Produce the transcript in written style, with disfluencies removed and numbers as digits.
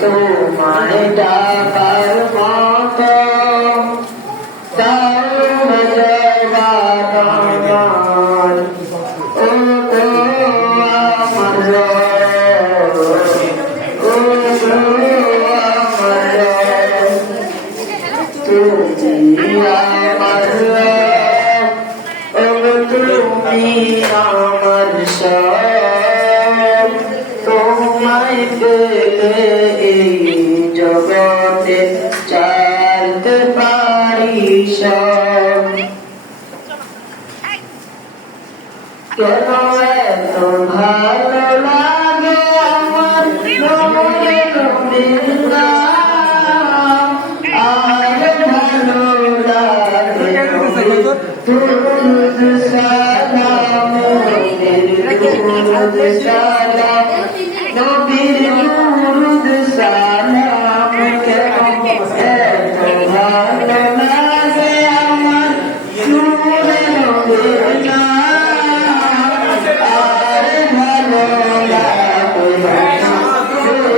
তোমায় ডাকার মতো আমার ও তো আমার ও তো আমার তুমি আমার ও তুমি আমার সব তোমায় পেলে এই জগতে চাইতে পারি সব কেন এত ভালো লাগে আমার মনে না আর ভালো লাগে দুরুদ সালাম দুরুদ সালাম